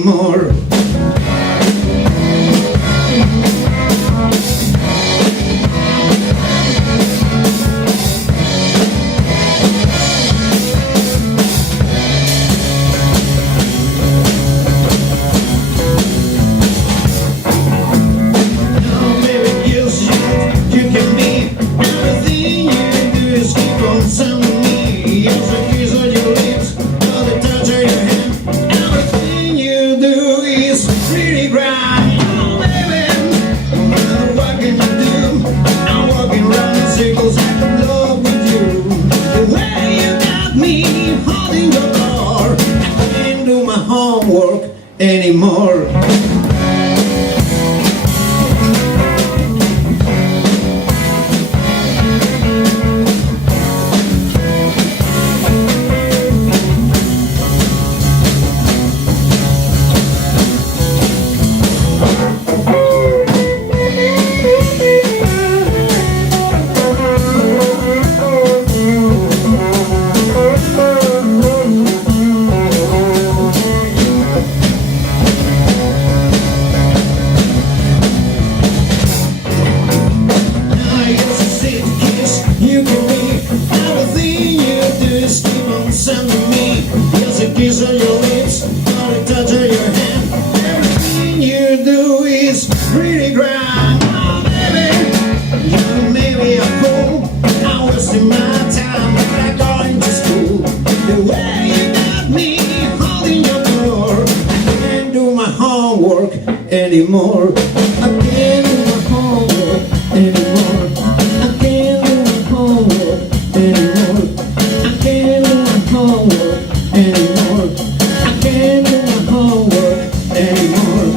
anymore. Homework anymore. Kiss on your lips, not a touch of your hand. Everything you do is pretty grand. Oh, baby, you made me a fool. I'm wasting my time like going to school. The way you got me holding your door, I can't do my homework anymore. I can't do my homework anymore. I can't do my homework anymore. I can't do my homework anymore.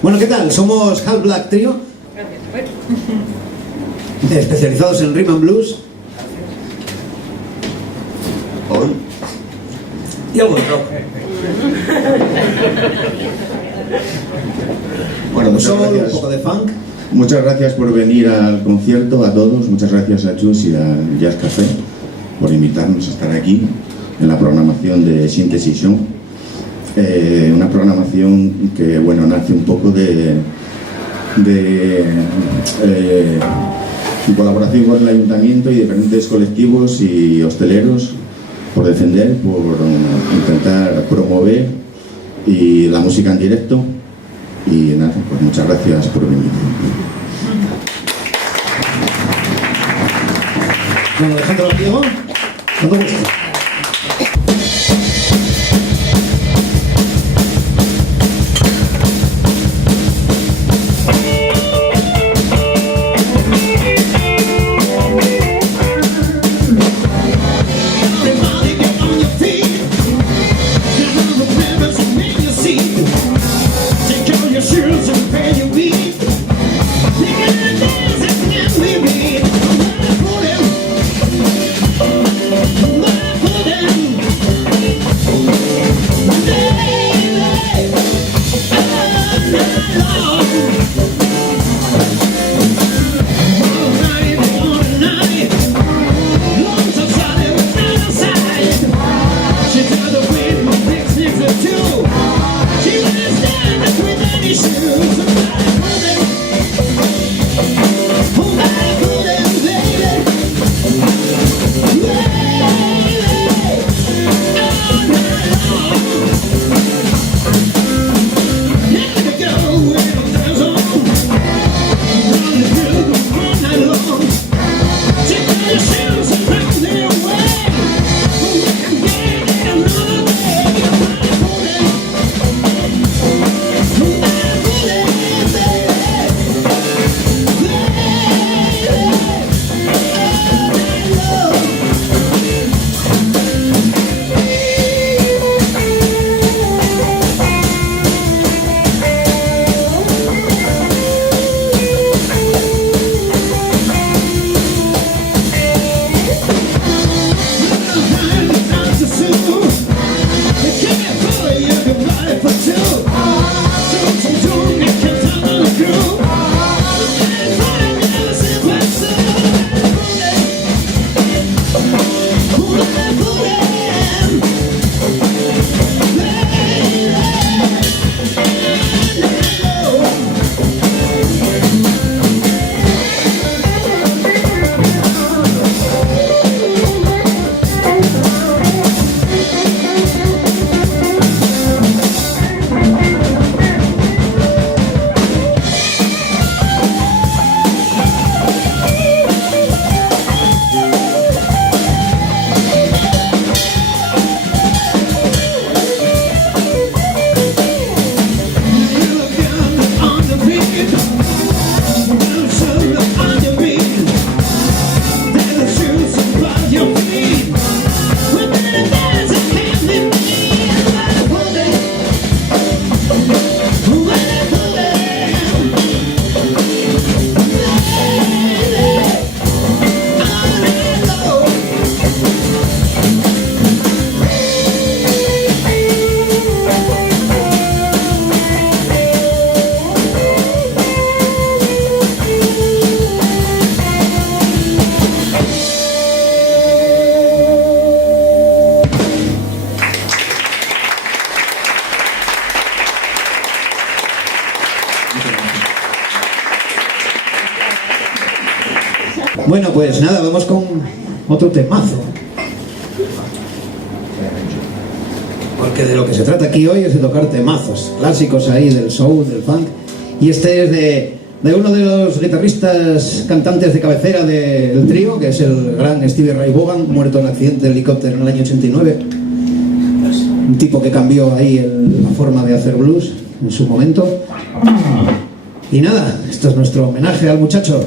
Bueno, ¿qué tal? Somos Half Black Trio, especializados en rhythm and blues. Hoy. Y algo de rock. Bueno, muchas Soul, un gracias. poco de funk. Muchas gracias por venir al concierto a todos. Muchas gracias a Chus y al Jazz Café por invitarnos a estar aquí en la programación de Synthesis Show. Una programación que, bueno, nace un poco en colaboración con el ayuntamiento y diferentes colectivos y hosteleros por defender, por intentar promover y la música en directo. Y nada, pues muchas gracias por venir. Bueno, Alejandro Diego, cuando guste. Bueno, pues nada, vamos con otro temazo. Porque de lo que se trata aquí hoy es de tocar temazos clásicos ahí del soul, del funk. Y este es de uno de los guitarristas cantantes de cabecera del trío, que es el gran Stevie Ray Vaughan, muerto en un accidente de helicóptero en el año 89. Un tipo que cambió ahí la forma de hacer blues en su momento. Y nada, esto es nuestro homenaje al muchacho.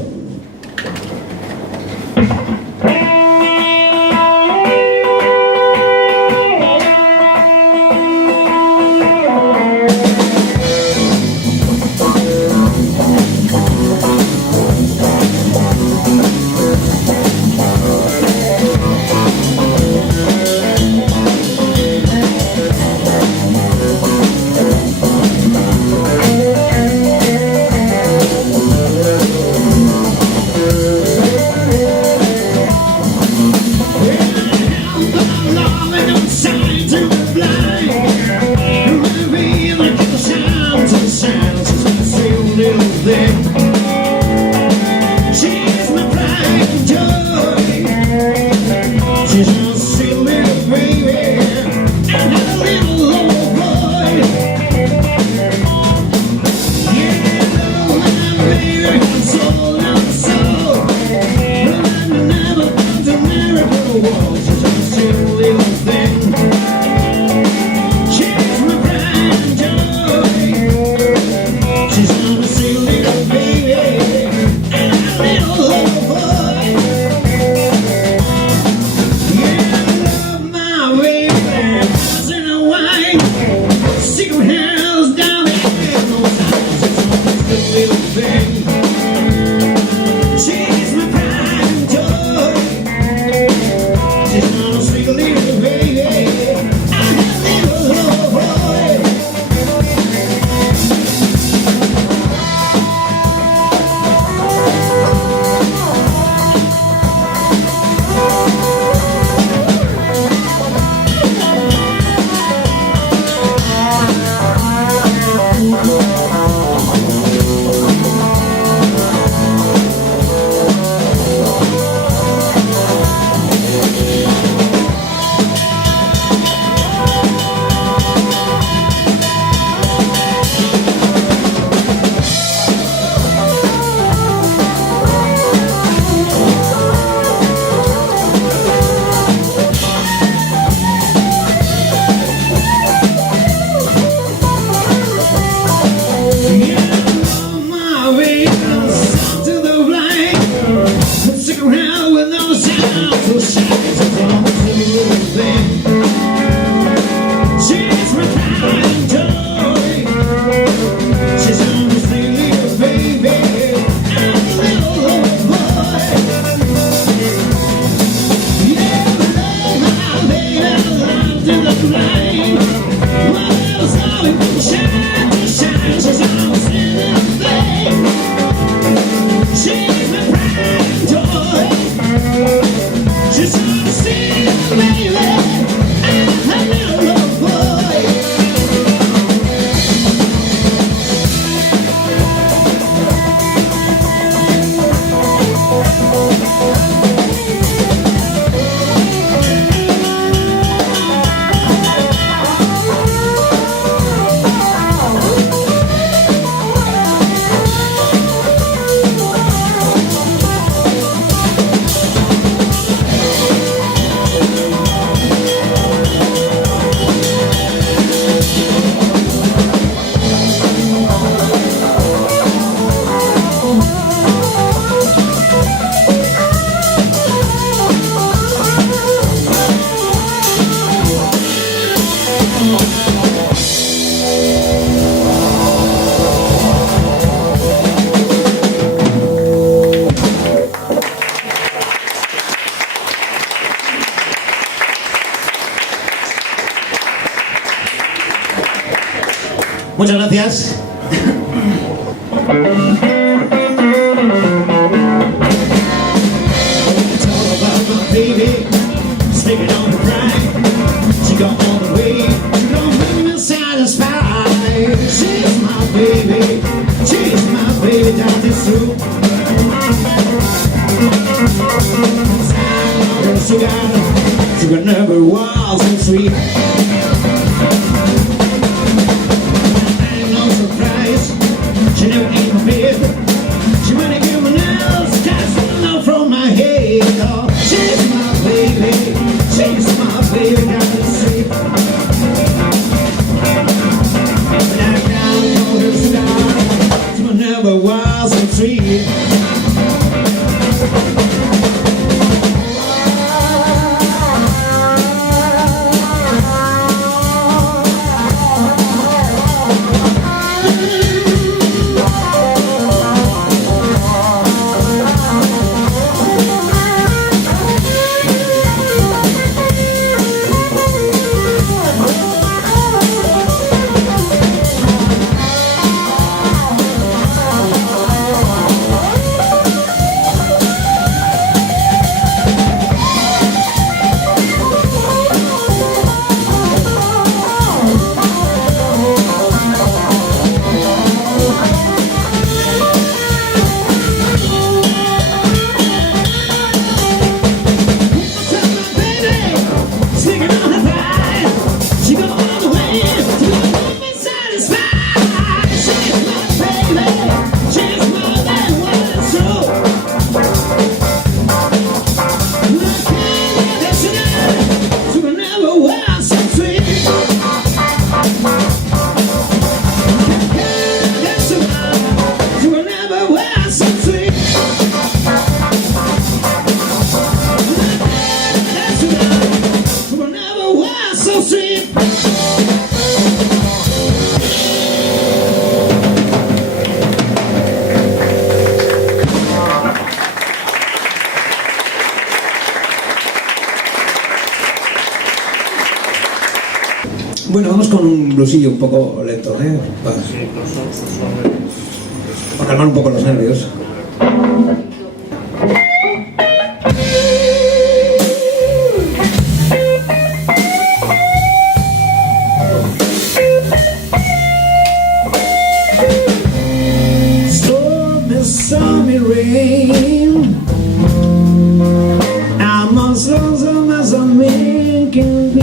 Muchas gracias. Talk about my baby, sticking on the pride. She got all the way, she don't make me satisfied. She's my baby, she's my baby, that is true. She got never was and sweet. Ain't no surprise, she never ate my bed. She might have given me nails, that's falling from my head. Oh, she's my baby, she's my baby, got to see. But I can't know her style, she never was and sweet. Bueno, vamos con un bluesillo un poco lento, ¿eh? Para calmar un poco los nervios. Stormy, stormy rain. I'm as lonesome as a man can be.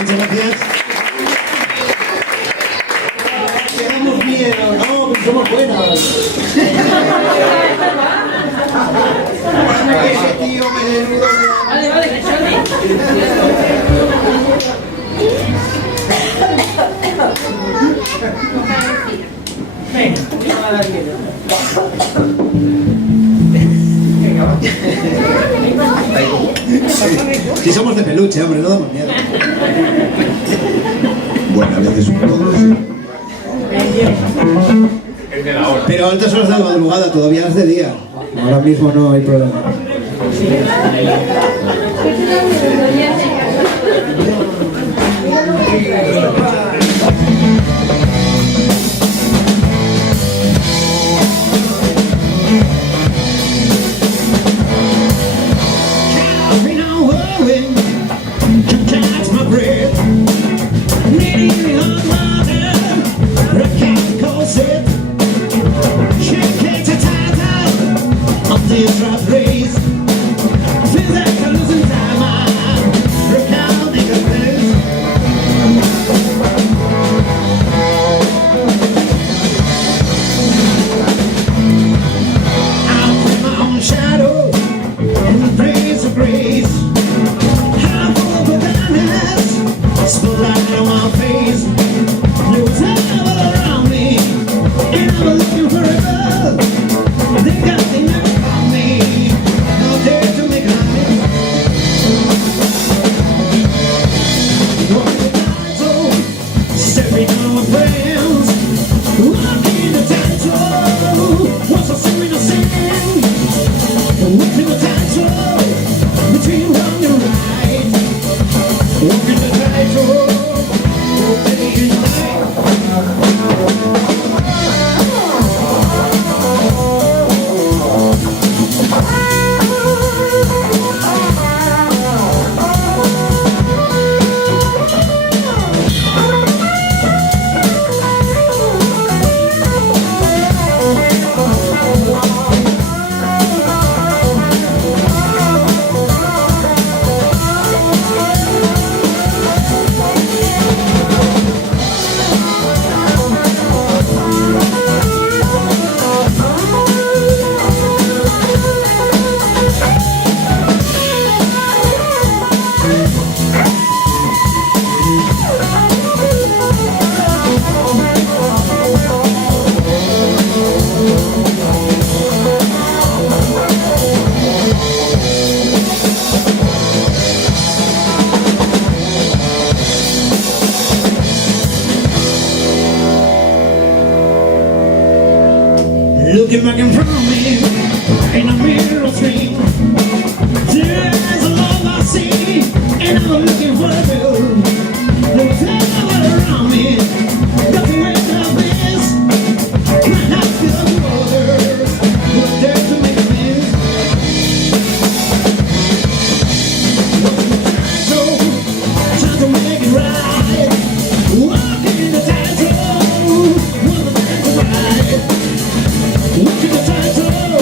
Muchas gracias. Quedamos bien, no, pero somos buenas. Ese tío me desnudo. Vale, vale, que chale. Si somos de peluche, hombre, no damos miedo. Bueno, a veces un poco, sí. Pero a altas horas de la madrugada, todavía es de día. Ahora mismo no hay problema. Counting on whirling, to catch my breath. Needing hot water, a chemical sip. Shake to tight out of this rough race. Feels like I'm losing time, I'm recounting the place. I'll play my own shadow in the praise of grace. I'm full of darkness, spotlight on my face. There was hell all around me, and I was looking for a love. They got they never found me. Out there to make a life. Walking the title, stepping on my friends. Walking the title, was a sin of sin. Walking the title, between wrong and right. Walking the title, all day and night. Looking back in front of me in a mirror screen. There's a love I see, and I'm looking for a bill. There's hell around me, got the way of this. My heart feels the waters, but there's to make a miss. Trying to make it right. Walking in the title, one of the times right. Look at the title,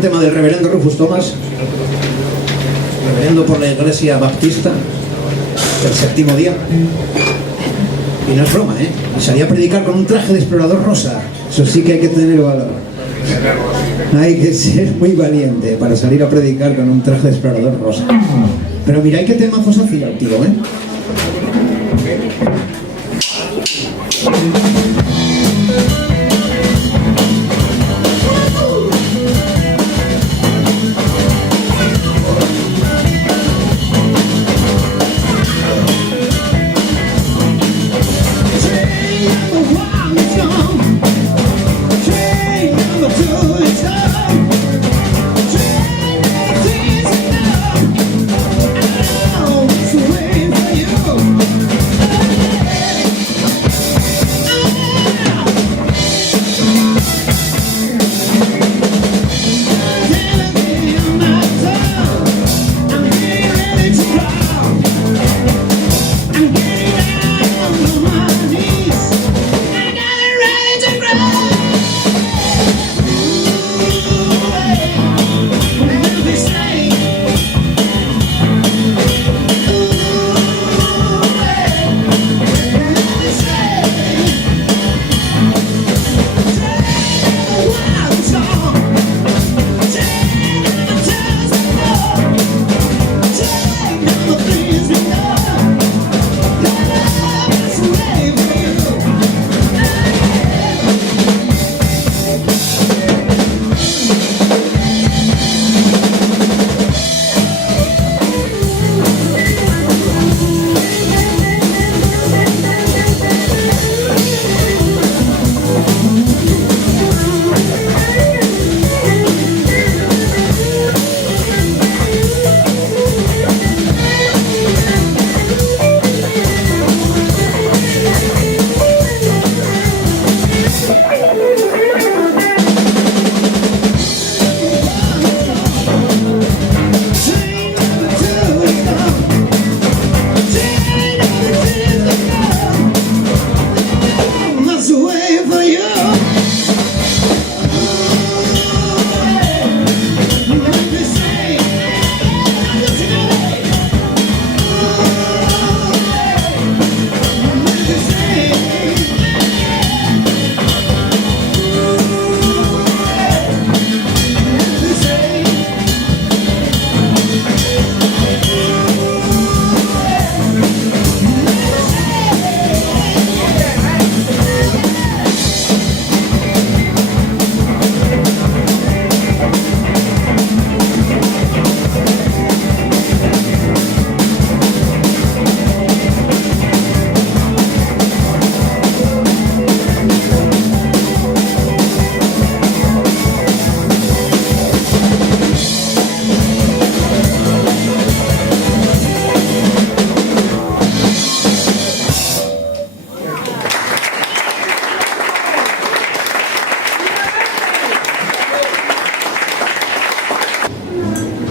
un tema del reverendo Rufus Thomas, reverendo por la Iglesia Baptista del séptimo día. Y no es broma, ¿eh? Y salía a predicar con un traje de explorador rosa. Eso sí que hay que tener valor. Hay que ser muy valiente para salir a predicar con un traje de explorador rosa. Pero mirad qué temazos hacía el tío, ¿eh?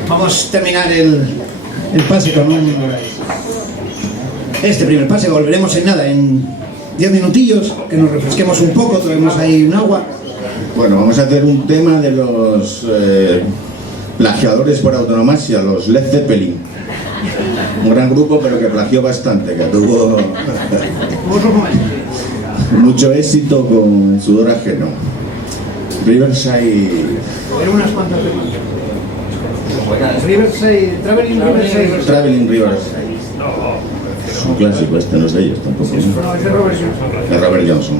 Vamos a terminar el pase con este primer pase. Volveremos en nada, en 10 minutillos, que nos refresquemos un poco, traemos ahí un agua. Bueno, vamos a hacer un tema de los plagiadores por autonomasia, los Led Zeppelin. Un gran grupo, pero que plagió bastante, que tuvo mucho éxito con sudor ajeno. Riverside. Pero unas cuantas temas. Riverside, Traveling Riverside. Es un clásico, este no es de ellos tampoco. No, es de Robert Johnson. De Robert Johnson.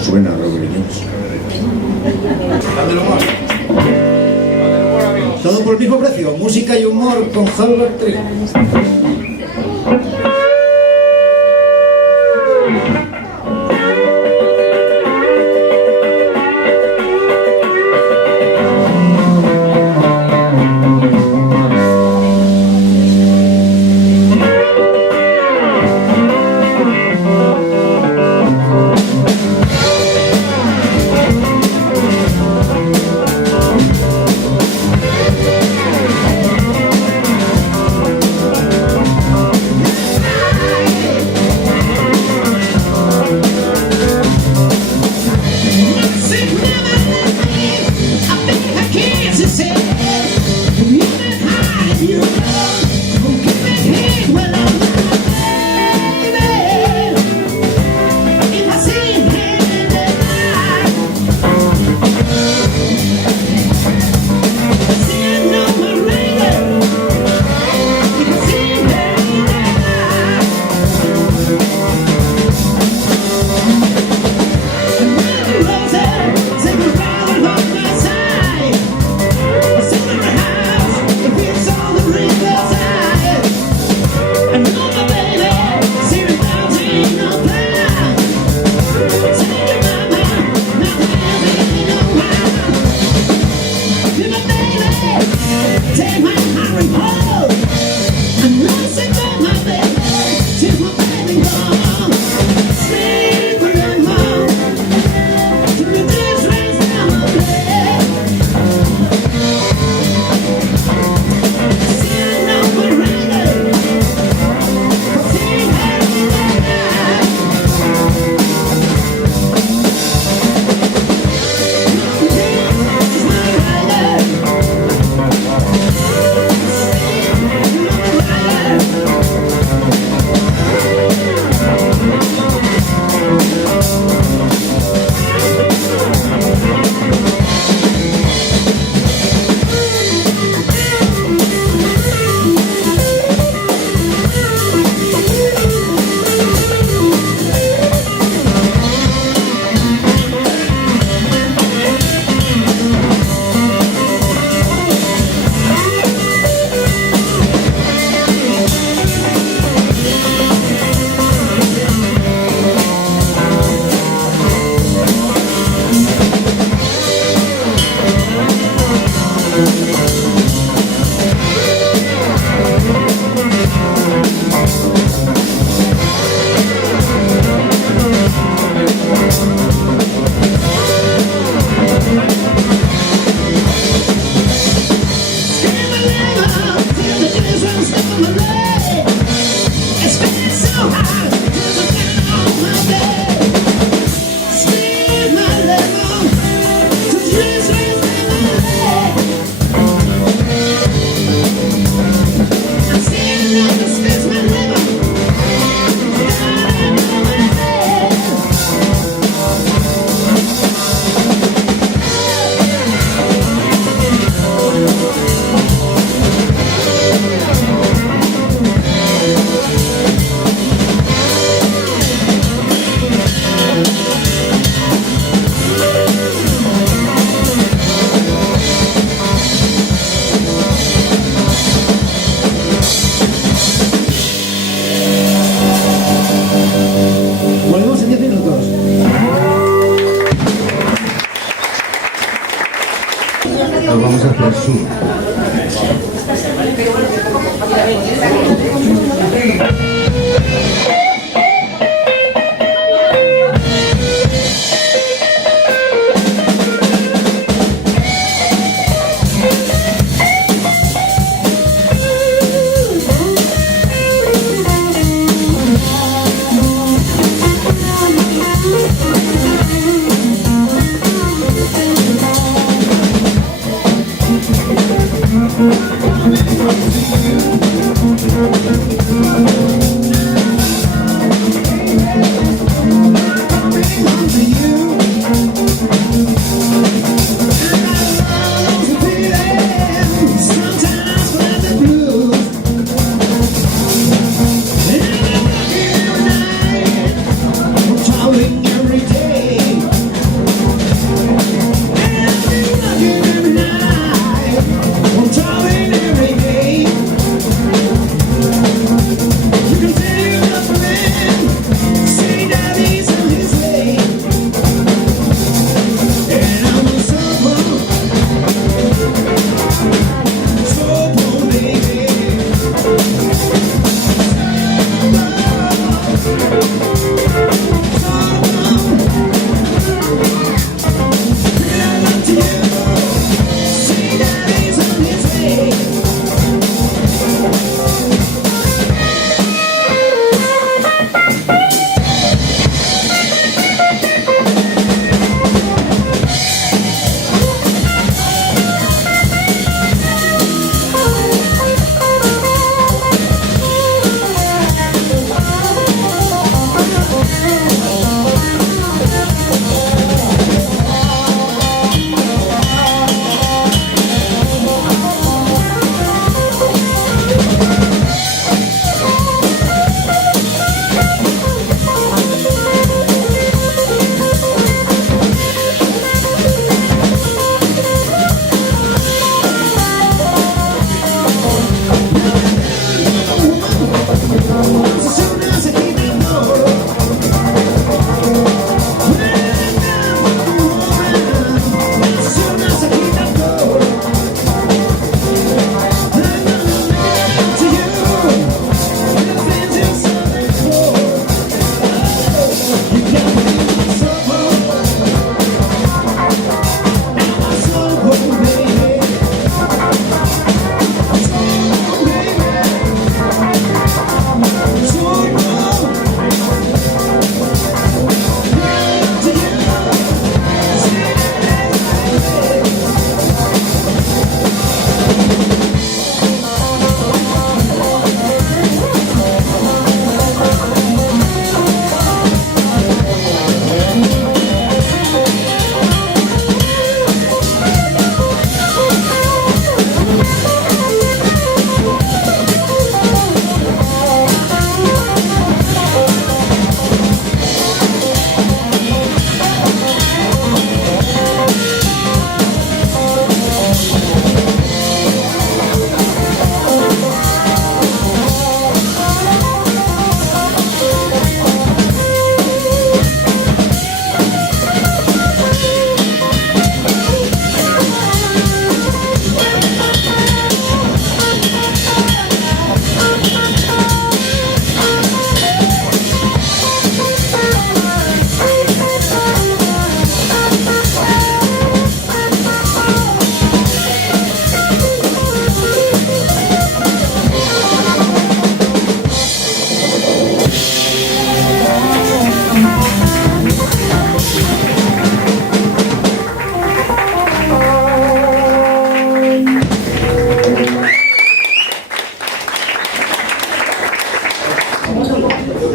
Suena a Robert Johnson. Todo por el mismo precio, música y humor con Halbert Tree. sur.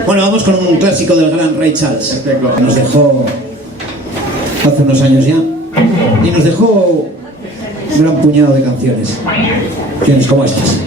Bueno, vamos con un clásico del gran Ray Charles, que nos dejó hace unos años ya, y nos dejó un gran puñado de canciones como estas.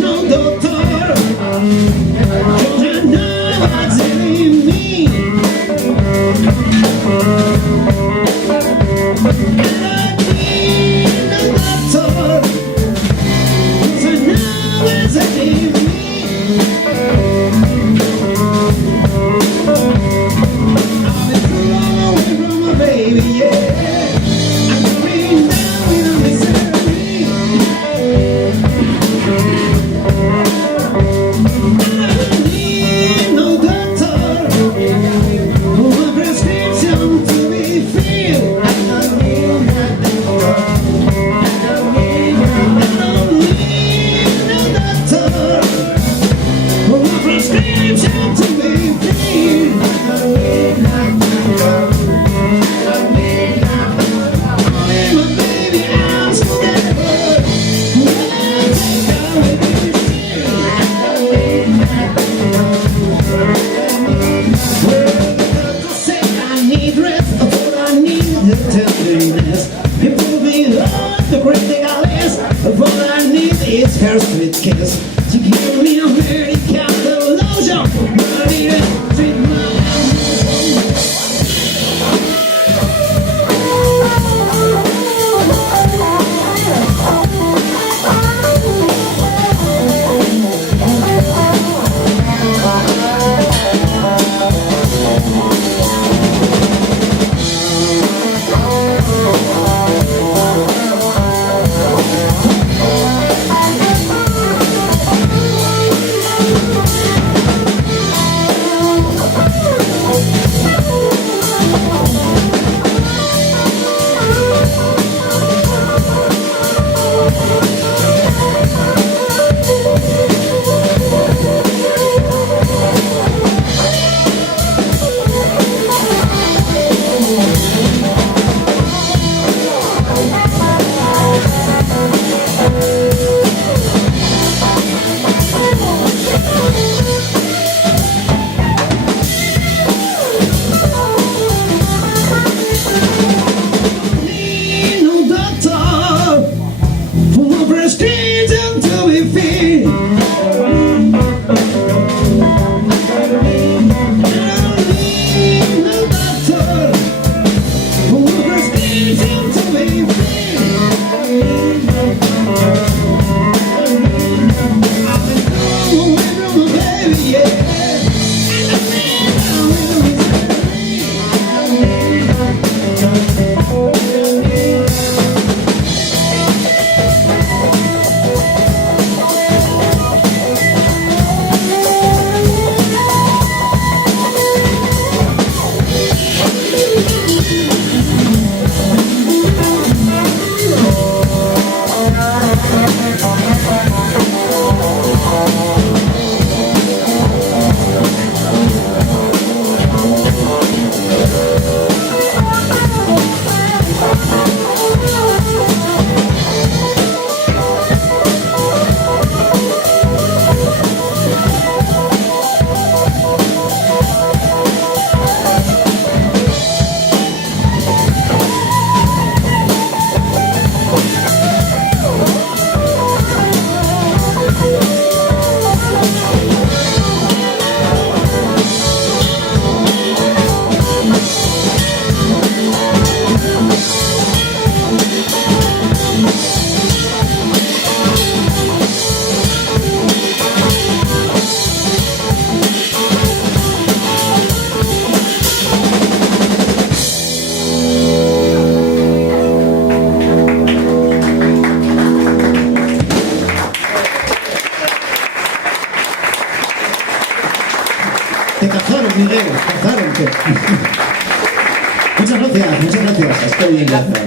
No, doctor, Te cazaron, Miguel, cazaron. Muchas gracias, muchas gracias. Estoy bien, gracias.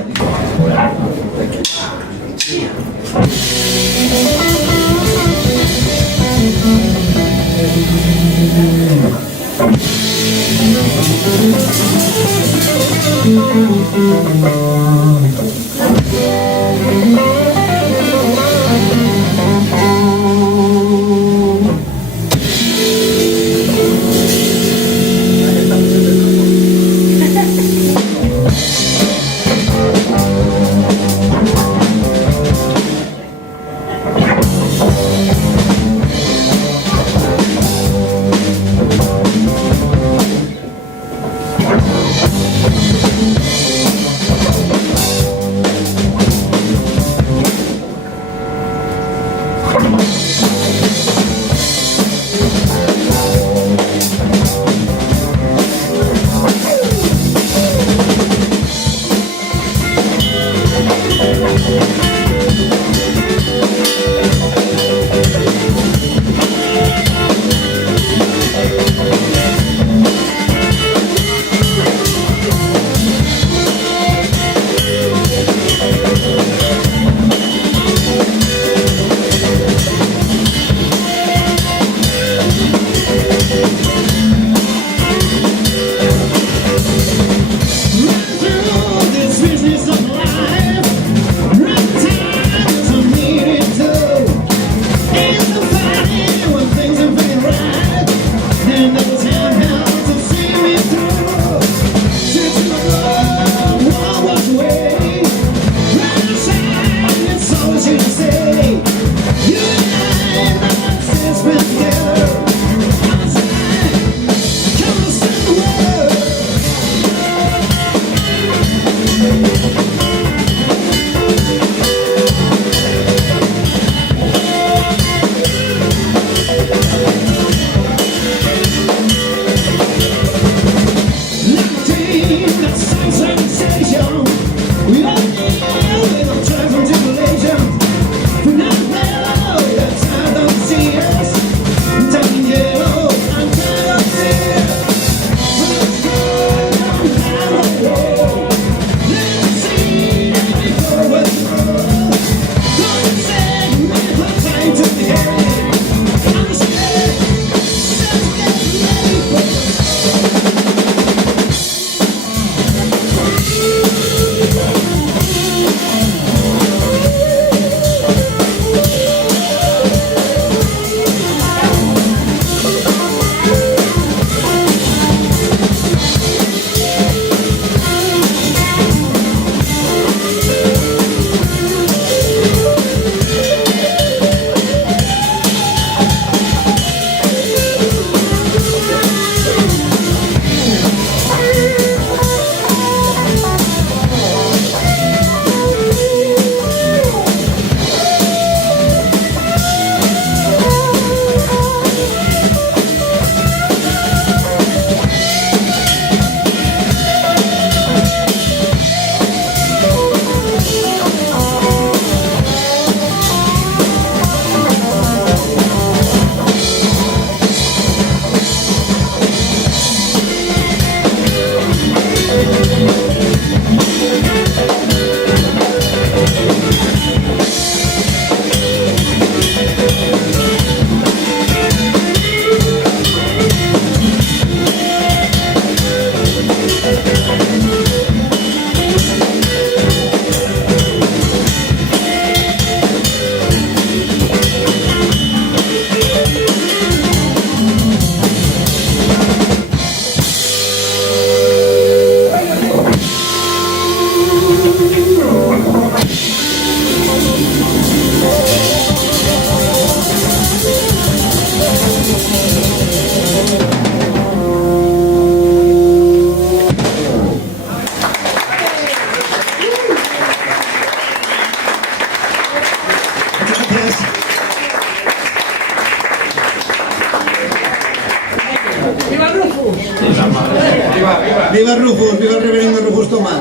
¡Viva Rufus! ¡Viva el reverendo Rufus Thomas!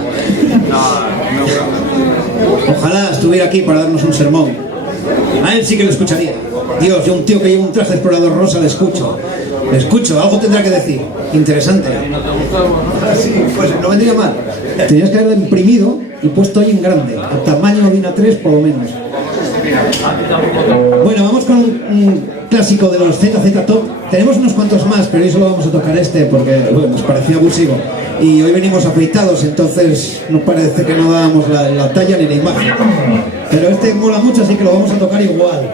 Ojalá estuviera aquí para darnos un sermón. A él sí que lo escucharía. Dios, yo un tío que lleva un traje de explorador rosa le escucho. Le escucho, algo tendrá que decir. Interesante. Sí, pues no vendría mal. Tenías que haberlo imprimido y puesto ahí en grande. A tamaño DIN A3 por lo menos. Bueno, vamos con un clásico de los ZZ Top. Tenemos unos cuantos más, pero hoy solo vamos a tocar este porque bueno, nos parecía abusivo. Y hoy venimos afeitados, entonces nos parece que no dábamos la talla ni la imagen. Pero este mola mucho, así que lo vamos a tocar igual.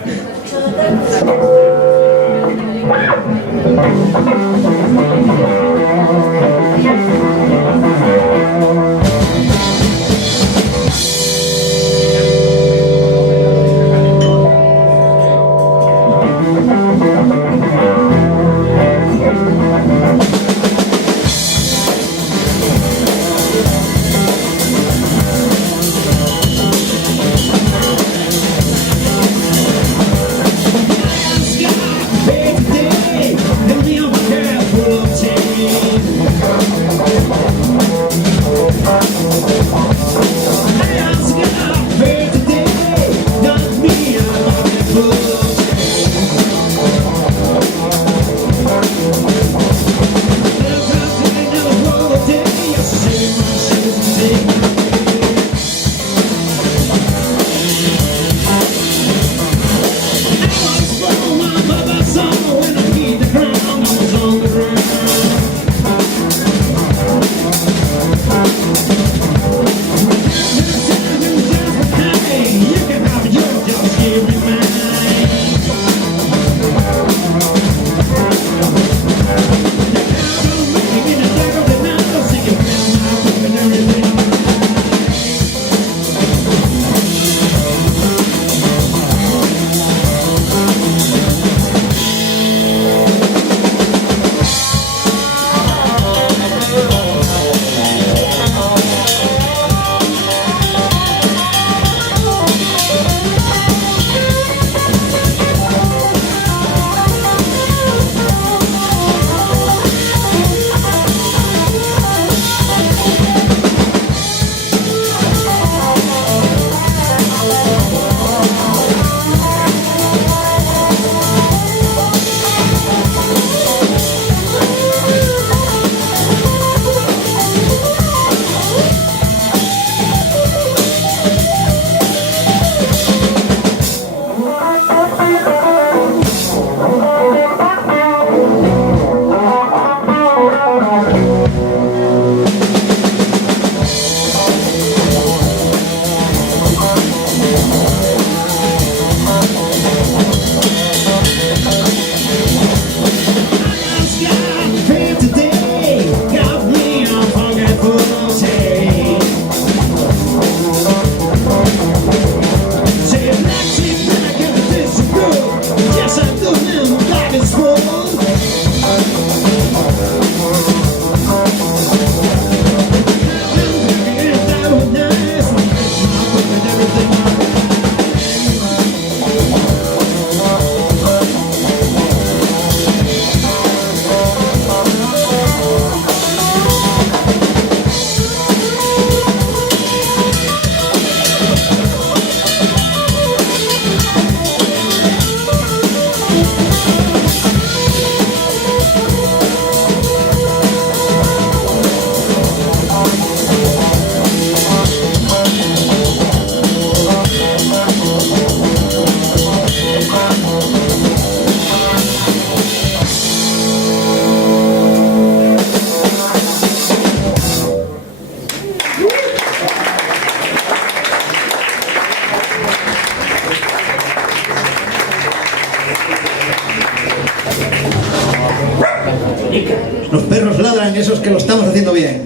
Los perros ladran, esos que lo estamos haciendo bien.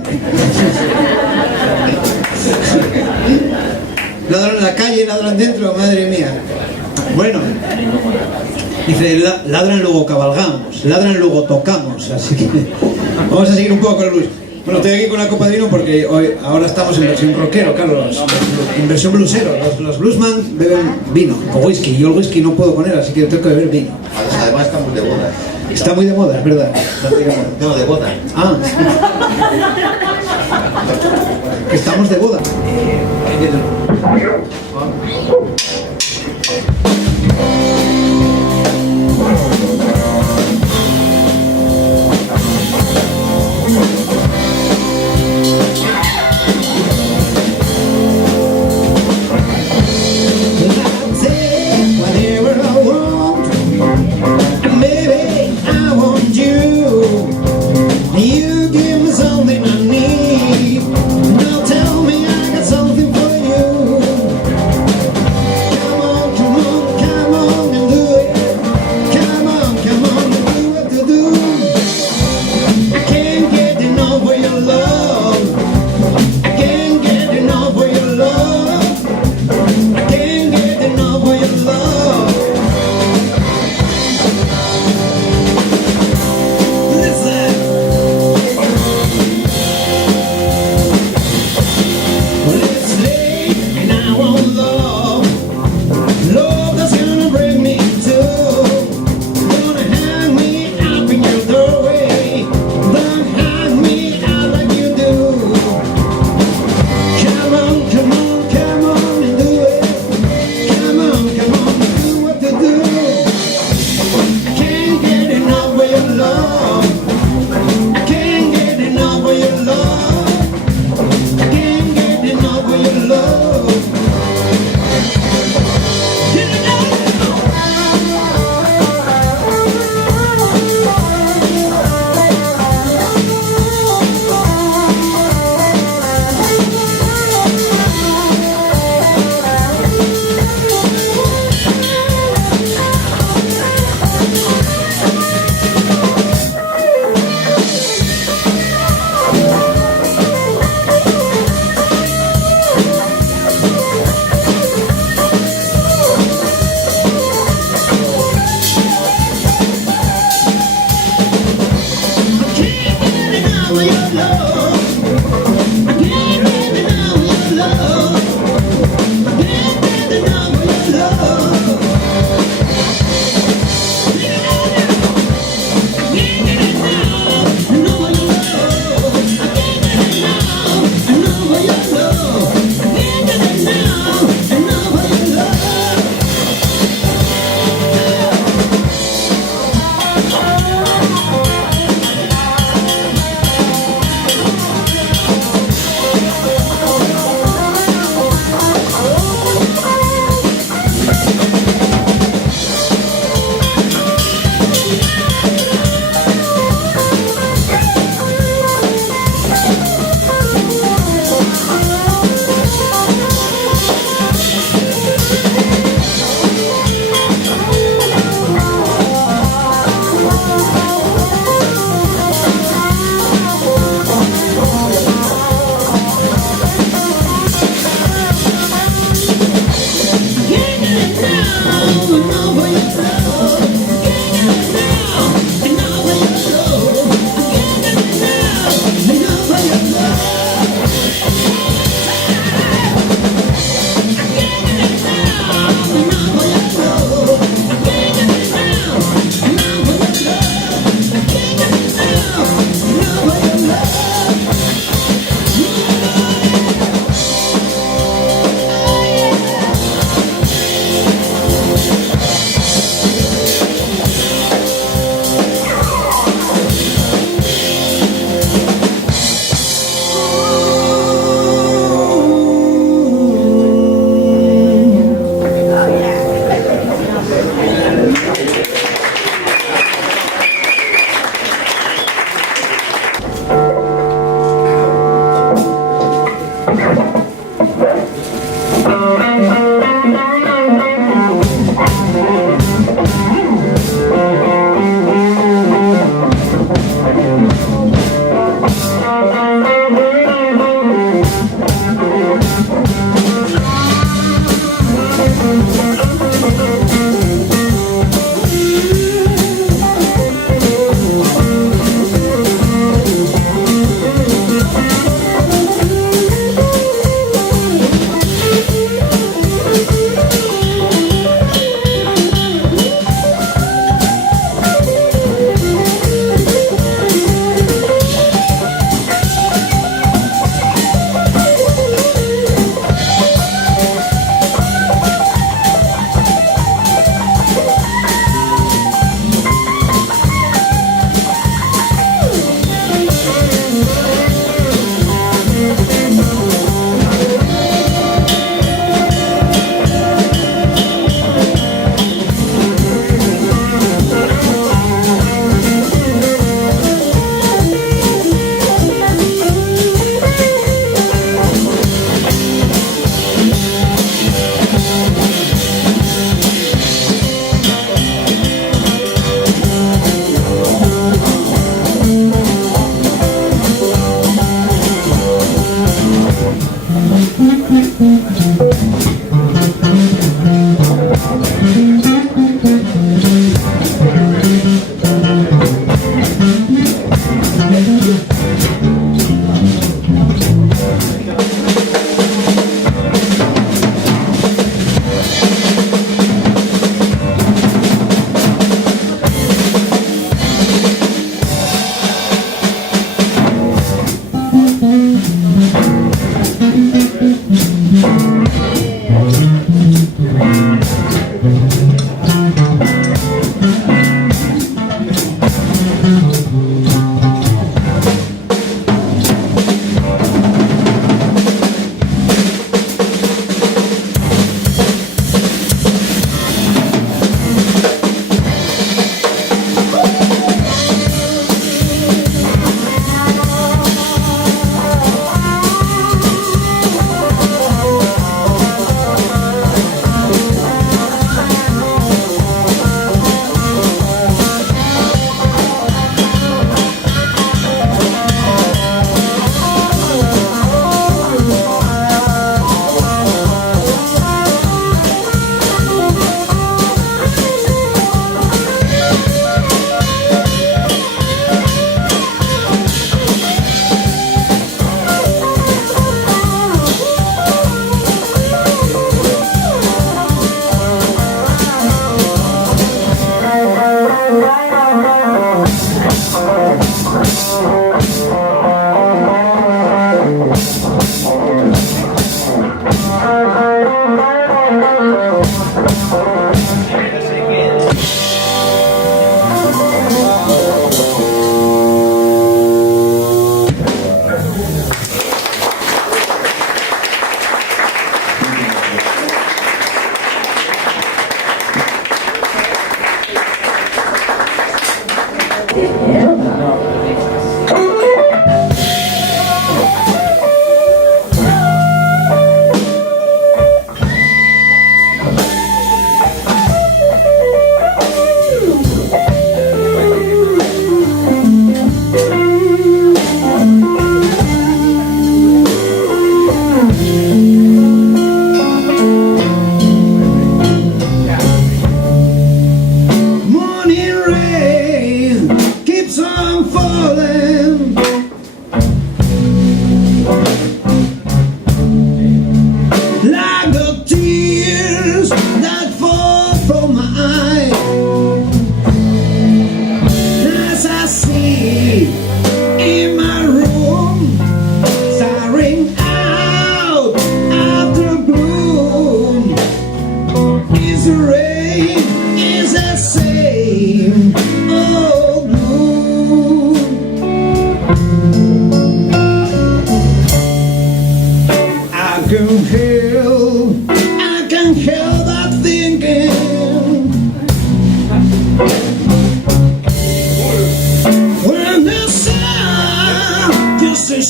Ladran en la calle, ladran dentro, madre mía. Bueno, dice, ladran luego cabalgamos, ladran luego tocamos, así que vamos a seguir un poco con el blues. Bueno, estoy aquí con la copa de vino porque ahora estamos en versión rockero, Carlos, en versión blusero. Los bluesman beben vino o whisky. Yo el whisky no puedo poner, así que tengo que beber vino. Además estamos de boda. Está muy de moda, es verdad. No, de boda. Ah. Que estamos de boda. enough of your love. I can't get enough of your love. I can't get enough of your love. Sing it out now. I can't get enough of your love. I can't get enough of your love. I can't get enough of your love.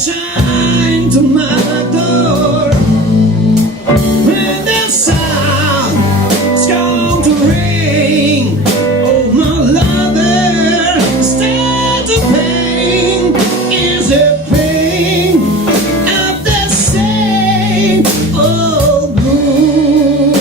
shine to my door. When the sound is going to ring, oh my lover, stand to pain. Is a pain of the same old blue.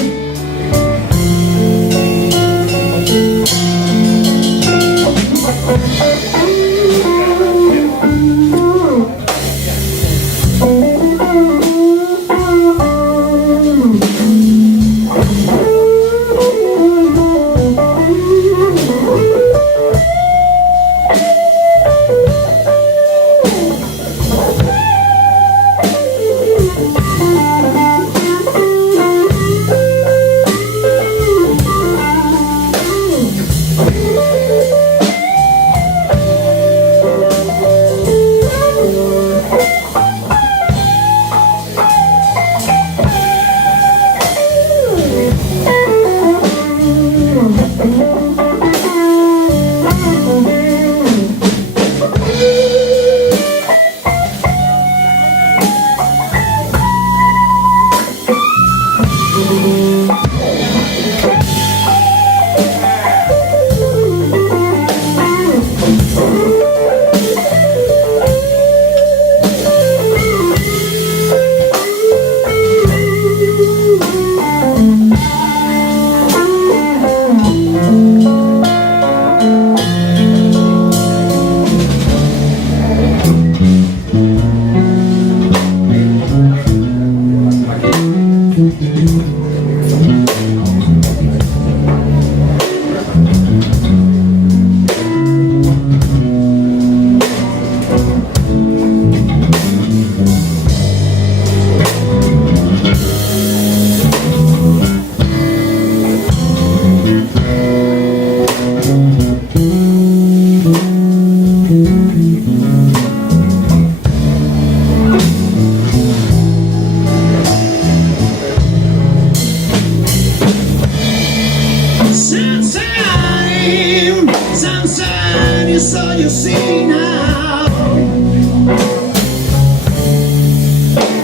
Sunshine is all you see now.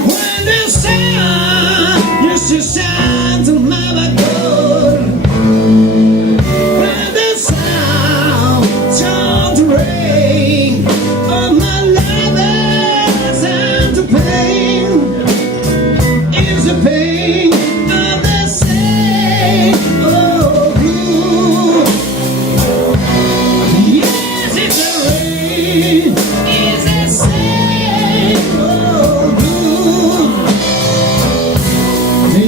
When the sun used to shine to my back door. When the sound turned to rain, oh my lovers and to pain is a pain of the same old blue. Yes, it's a rain, it's the same old blue.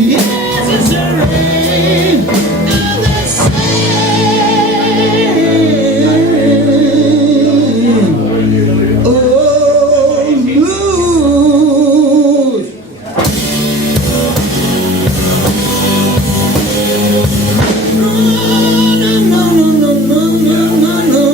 Yes, it's a rain of the same old blues. No, no, no, no, no, no, no, no.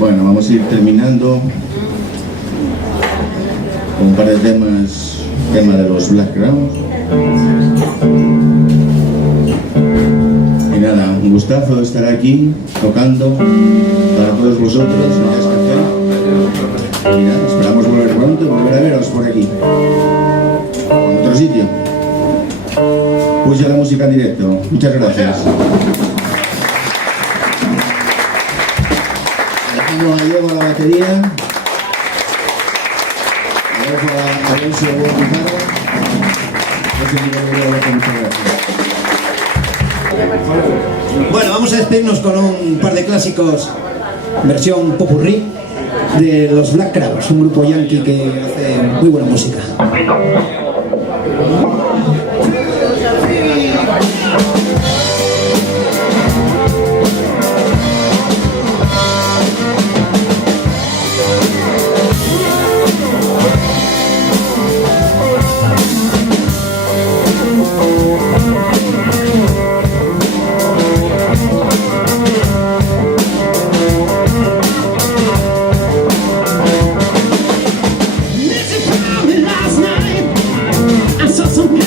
Bueno, vamos a ir terminando con un par de temas, tema de los Black Crowes. Y nada, un gustazo estar aquí tocando para todos vosotros en Jazz Café. Y nada, esperamos volver pronto y volver a veros por aquí, en otro sitio. Pues ya la música en directo. Muchas gracias. Dejamos a Diego a la batería. Dejo a Alonso a la guitarra. Muchas gracias. Bueno, vamos a despedirnos con un par de clásicos, versión popurrí, de los Black Crowes, un grupo yankee que hace muy buena música. Listen from me last night. I saw some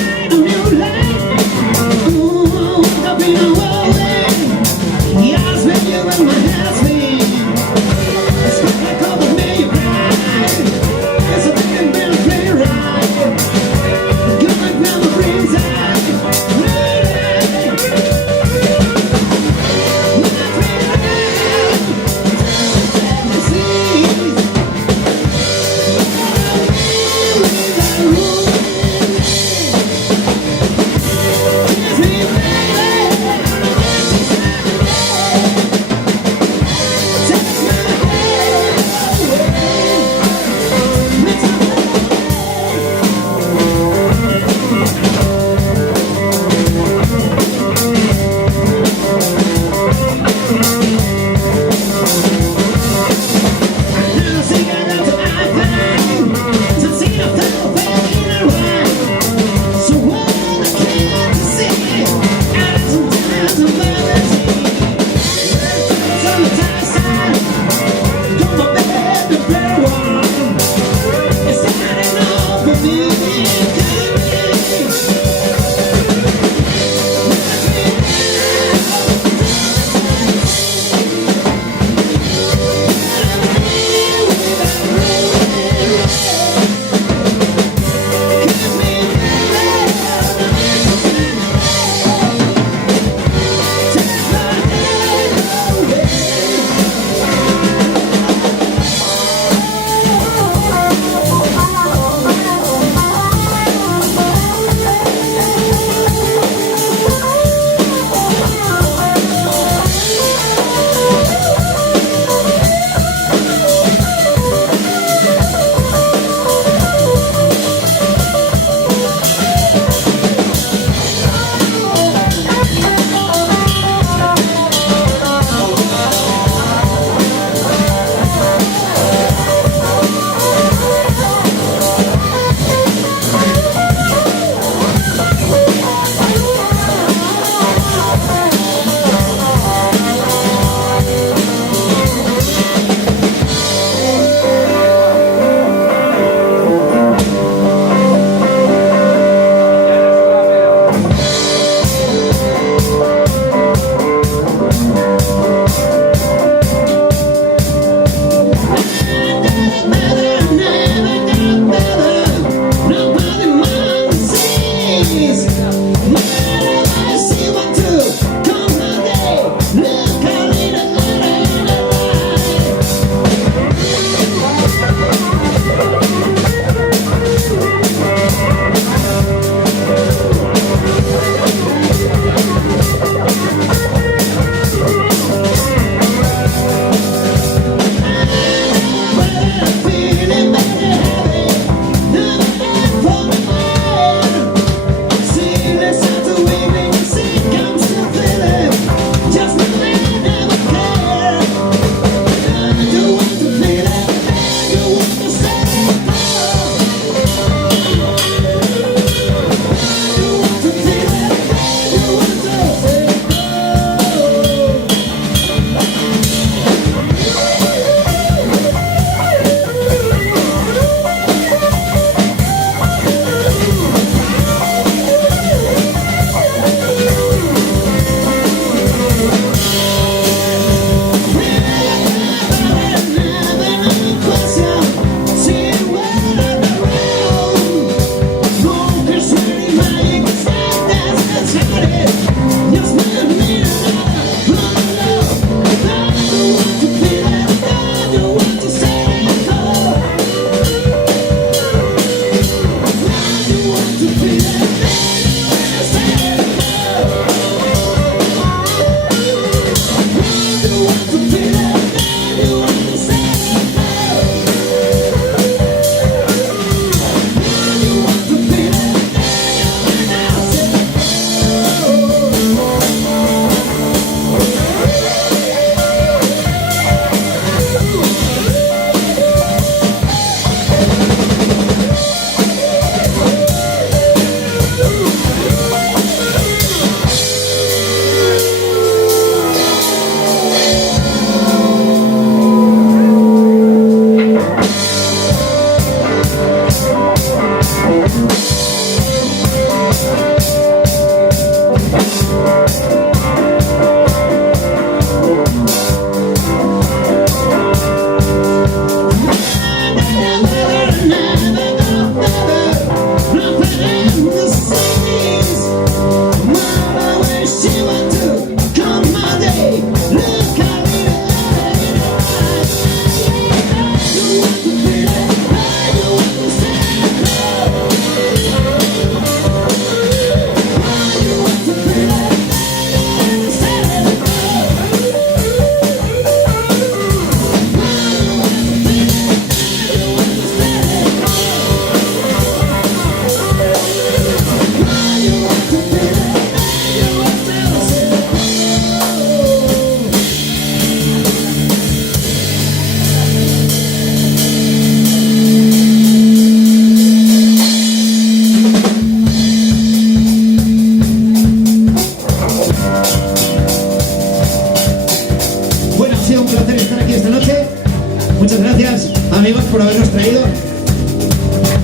Muchas gracias, amigos, por habernos traído.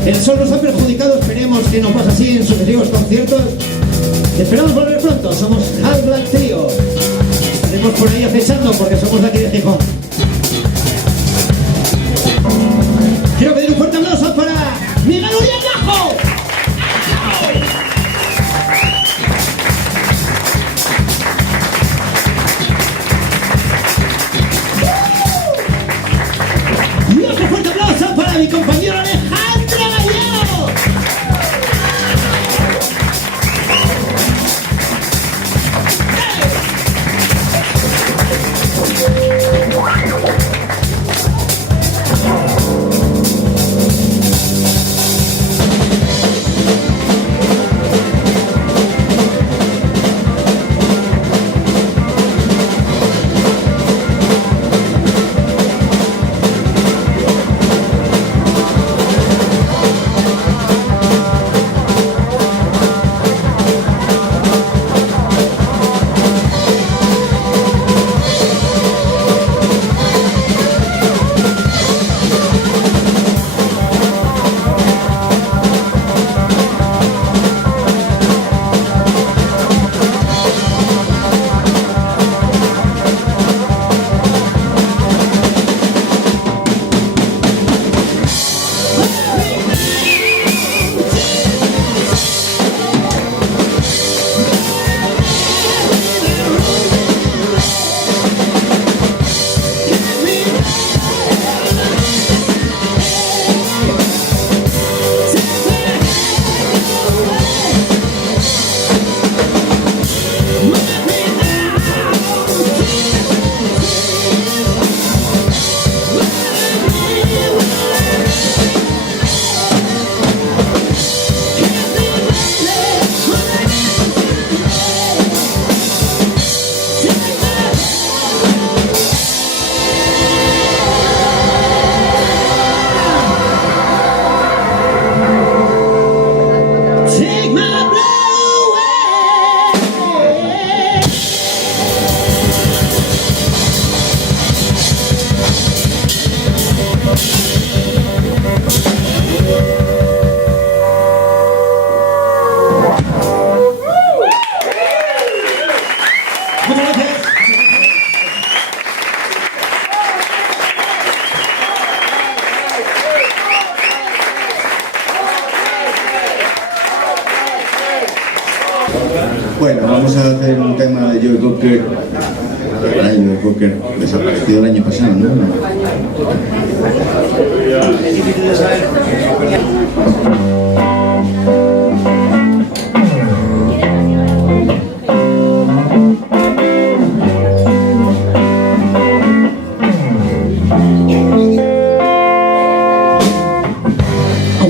El sol nos ha perjudicado, esperemos que no pase así en sucesivos conciertos. Esperamos volver pronto, somos Half Black Trio. Estaremos por ahí acechando porque somos de aquí de Gijón. Quiero pedir un fuerte aplauso para Miguel Uriel Bajo. Y otro fuerte aplauso para mi compañero Alejandro Gallego. Bueno, vamos a hacer un tema de Joe Cocker. Joe Cocker desaparecido el año pasado, ¿no?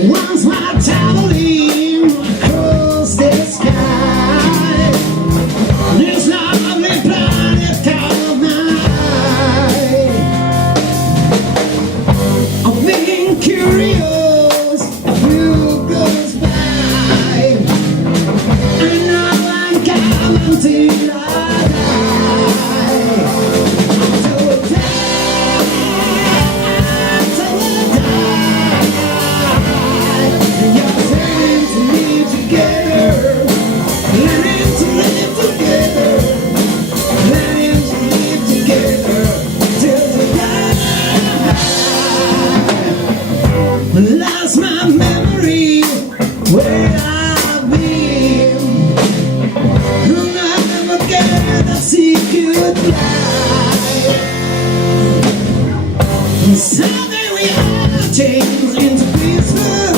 Once my traveling across the sky, this lovely planet called night. I've been curious, a few goes by, and now I'm coming till I die. Till I die, till I die. You're learning to live together, learning to live together, learning to live together till we die. Lost my memory where I've been, and I never get to see goodbye. Someday we all change into peaceful.